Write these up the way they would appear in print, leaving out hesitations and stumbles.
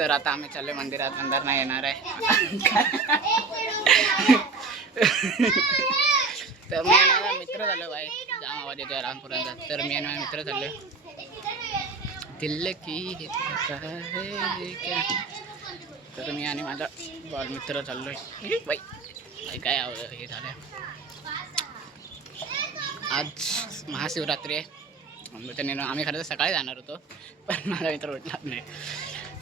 तर आता आम्ही चाललोय मंदिरात. अंधार नाही येणार आहे. तर मी आणि माझा मित्र झालो बाई. जाम आवाज येतोय लहानपुरांचा. तर मी आणि माझा मित्र चाललोय दिल की तर मी आणि माझा बालमित्र चाललोय बाई. काय हे झालंय, आज महाशिवरात्री आहे. त्याने आम्ही खरं तर सकाळी जाणार होतो, पण माझा मित्र उठला नाही.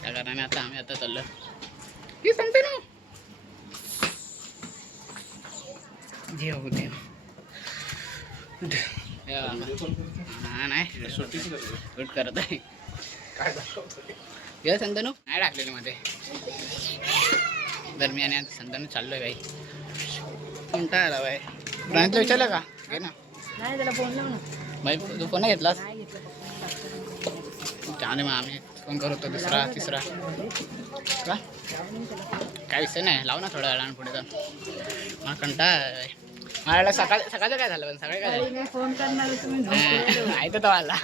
त्या कारणाने आता आम्ही चाललो. हे सांगते ना जे होऊ दे. नाही शूट करत आहे. हे संतनू नाही टाकलेलं मध्ये. दरम्यान आता संतनू चाललोय बाई. कोणता आला बाई? प्रणितला विचारलं का? घे ना. नाही त्याला फोन लाव ना बाई. तू फोन नाही घेतलास? त्याने मग आम्ही फोन करतो दुसरा तिसरा का काय विषय नाही. लाव ना थोडा वेळानं पुढे जाऊन. मला कंटाळा मला सकाळचं काय झालं? पण सकाळी काय झालं? फोन करणार आहे तर आला.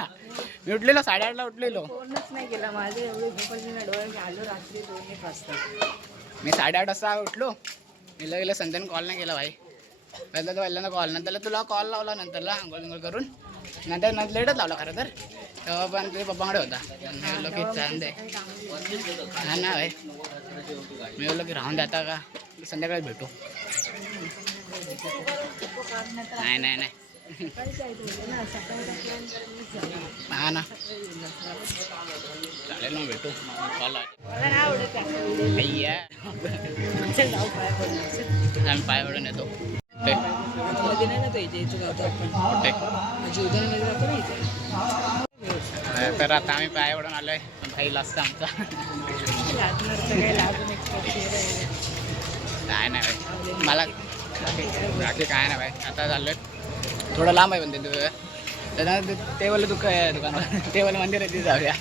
मी उठलेलो 8:30ला उठलेलो. फोनच नाही केला. माझे एवढे झोपले डोळे आलो रात्री 2 वाजता. मी 8:30 वाजता उठलो. मी गेलं संध्याने कॉल नाही केला भाई. पहिल्यांदा कॉल, नंतर तुला कॉल लावला, नंतरला आंघोळ करून नंतर लेटच लावला खरं तर. तेव्हा पण तुझ्या पप्पाकडे होता. मी बोललो की छान दे हा ना भाई. मी बोललो की राहून द्या आता का संध्याकाळी भेटू. नाही नाही नाही हा ना चालेल मग भेटू. कॉल आम्ही पाय पडून येतो. तर आता आम्ही पाय पडून आलोय. भाई लागतं आमचा. काय नाही भाई मला बाकी काय नाही भाई. आता चाललोय थोडं लांब आहे पण ते ते बोलले दुकानावर ते बोलले मंदिर आहे तिथे जाऊया.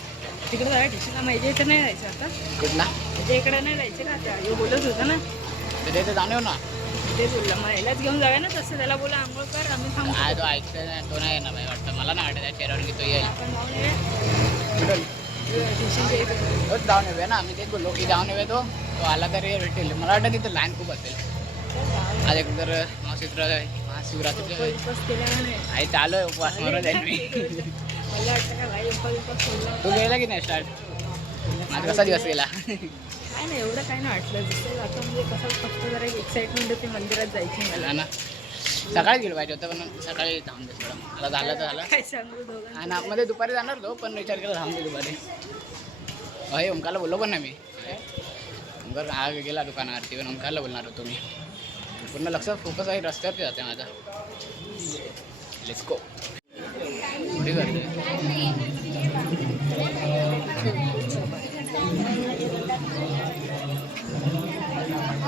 तिकडे जाऊया टिशूला. माहिती इथं नाही जायचं आता. कुठला? म्हणजे इकडे नाही जायचं ना. आता यो बोलत होता ना तिथे जाऊन येऊ ना. ते बोलला मग ह्यालाच घेऊन जाऊया ना. तसं त्याला बोला आंघोळ कर आम्ही थांबू. काय तो ऐकतो नाही. तो नाही येणार भाई वाटतं. मला नाही वाटत त्या चेहऱ्यावर की तो येईल. आपण जाऊन येऊया टिशूच्या इकडे. तोच जाऊन येऊया ना. आम्ही तेच बोललो की जाऊन येऊया. तो आला तरी भेटेल. मला वाटतं तिथं लाईन खूप असेल. आज एक तर महाशिवरात्री आई चालू आहे. उपवास मारून जाईल मी. मला वाटतं का भाई उपास सोडला. तू गेला की नाही स्टार्ट? माझा कसा दिवस गेला? काय नाही एवढं काय नाही वाटलं. जसं आता म्हणजे कसं फक्त जरा एक एक्साइटमेंट होती मंदिरात जायची मला ना. सकाळी गेलो पाहिजे होतं पण सकाळी धावून दे थोडं. मला झालं तर झालं. काय सांगू दोघांना. आणि आतमध्ये दुपारी जाणार तो पण विचार केला धावून दे दुपारी. अरे ओंकारला बोललो पण नाही मी. ओंकार हा गेला दुकानावरती पण ओंकारला बोलणार होतो मी. पूर्ण लक्ष फोकस आहे रस्त्यावरती जाते माझा. Let's go. थोडी गर्दी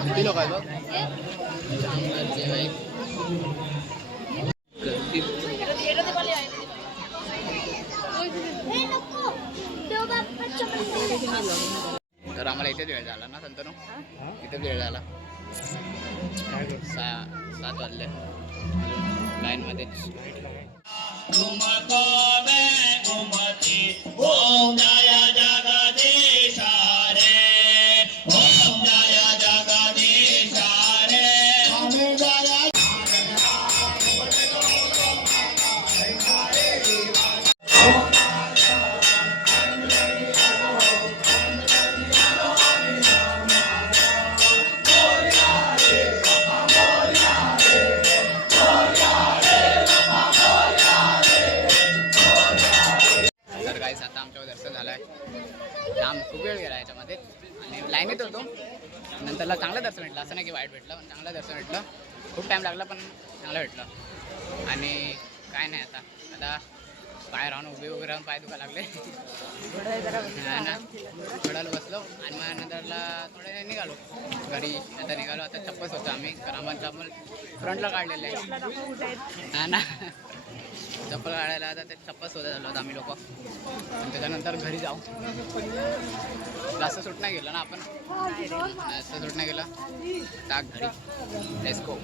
किती लोक आहे बघ. तर आम्हाला इथेच वेळ झाला ना संतनू. इथेच वेळ झाला. 7 वाजले लाईनमध्येच. आता आमच्यावर दर्शन झालं आहे. लांब खूप वेळ गेला याच्यामध्ये आणि लाईनीत होतो. नंतरला चांगलं दर्शन भेटलं. असं नाही की वाईट भेटलं पण चांगलं दर्शन भेटलं. खूप टाईम लागला पण चांगलं भेटलं. आणि काय नाही आता पाय राहून उभे राहून पाय दुखा लागले ना. थोड्याला बसलो आणि मग नंतरला थोडे निघालो घरी. आता निघालो. आता चप्पस होतो आम्ही कारण चप्पल फ्रंटला काढलेलं आहे हा ना. चप्पल काढायला आता ते चप्पल शोधत झालो होतं आम्ही लोक. त्याच्यानंतर घरी जाऊ. जास्त सुट नाही गेलं ना आपण. जास्त सुट नाही गेलं. टाक घरी. Let's go.